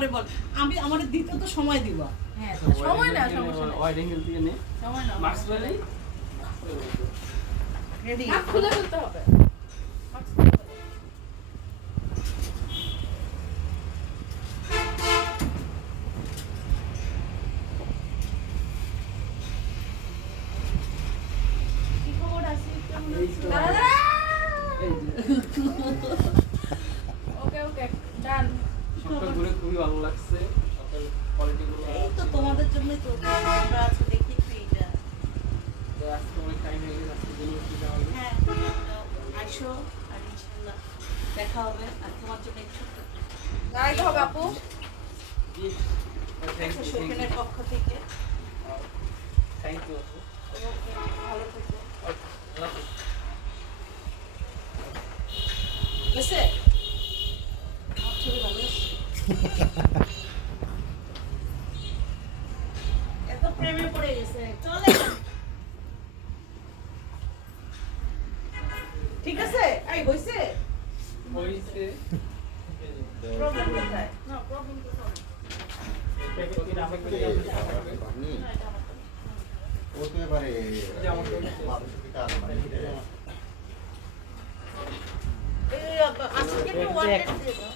আমারে বল আমি আমারে দিতে তো সময় দিব হ্যাঁ সময় না সমস্যা নেই ওয়াইড অ্যাঙ্গেল দিয়ে নে সময় না মাস্ক পরে রেডি খুলে ফেলতে হবে কি খবর আছে কেমন আছো দাঁড়া এই যে ওকে ওকে ডান সবটা ঘুরে খুবই ভালো লাগছে সকল কোয়ালিটি গুলো এই তো তোমাদের জন্যই তো আমরা আজকে দেখি এইটা আজকে অনেক টাইম হয়ে গেছে আজকে দিন কি যাওয়া হ্যাঁ আইসো আর ইনশাআল্লাহ দেখা হবে আর তোমার জন্য একটু ছোট্ট দাঁড়াইতে হবে আপু থ্যাংক ইউ শৌখিনের পক্ষ থেকে থ্যাংক ইউ ভালো থেকো আল্লাহ গেছে আমার ছবি ভালো এসছে। এত প্রেমে পড়ে গেছে চলে ঠিক আছে এই হইছে হইছে প্রবলেম কোথায় না প্রবলেম তো হবে হতে পারে আসিফকে একটু ওয়ালেট দিয়ে দাও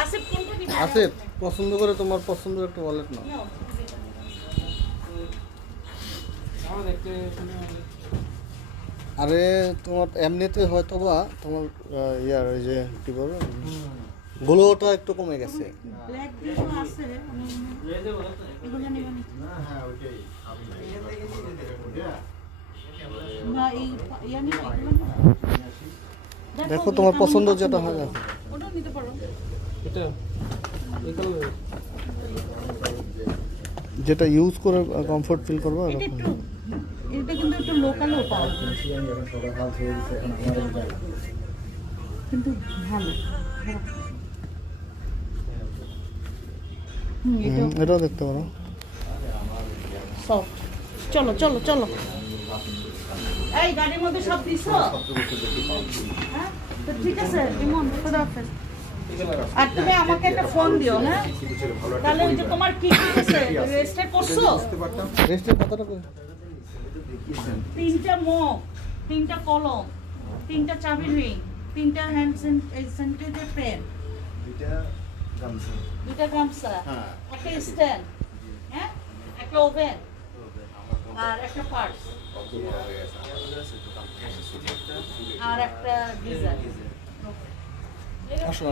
আসিফ কোনটা নিবে আছে পছন্দ করে তোমার পছন্দের একটা ওয়ালেট নাও নাও, আমার দেখতে শুনে আরে তোমার এমনিতে হয়তো বা তোমার ইয়ার ওই যে কি বলবো গ্লোটা একটু কমে গেছে ব্ল্যাক দিও আছে লেজে বলো তো এগুলো নিবা নি হ্যাঁ ওইটাই আমি বা এই ইয়ানি এগুলো নিবা? দেখো তোমার এটা পছন্দ আমার যেটা হয় ওটা নিতে পারো এটা এই কালার যেটা ইউজ করে কমফোর্ট ফিল করবো এটা এরকম একটু এটা কিন্তু একটু লোকালও পাওয়া যায় কিন্তু ভালো এটা এটাও দেখতে পারো সফট চলো চলো চলো এই গাড়ির মধ্যে সব দিছো হ্যাঁ তো ঠিক আছে ইমন খোদা হাফেজ আর তুমি আমাকে একটা ফোন দিও হ্যাঁ তাহলে ওই যে তোমার কি ঠিক আছে রেজিস্টার করছো রেস্টের কথাটা কই? তিনটা মুখ তিনটা কলম তিনটা চাবির রিং তিনটা হ্যান্ড স্যানিটাইজার পেন দুটা গামছা হ্যাঁ। একটা স্ট্যান্ড হ্যাঁ একটা ওভেন আর একটা পার্স আর একটা গিজার আসো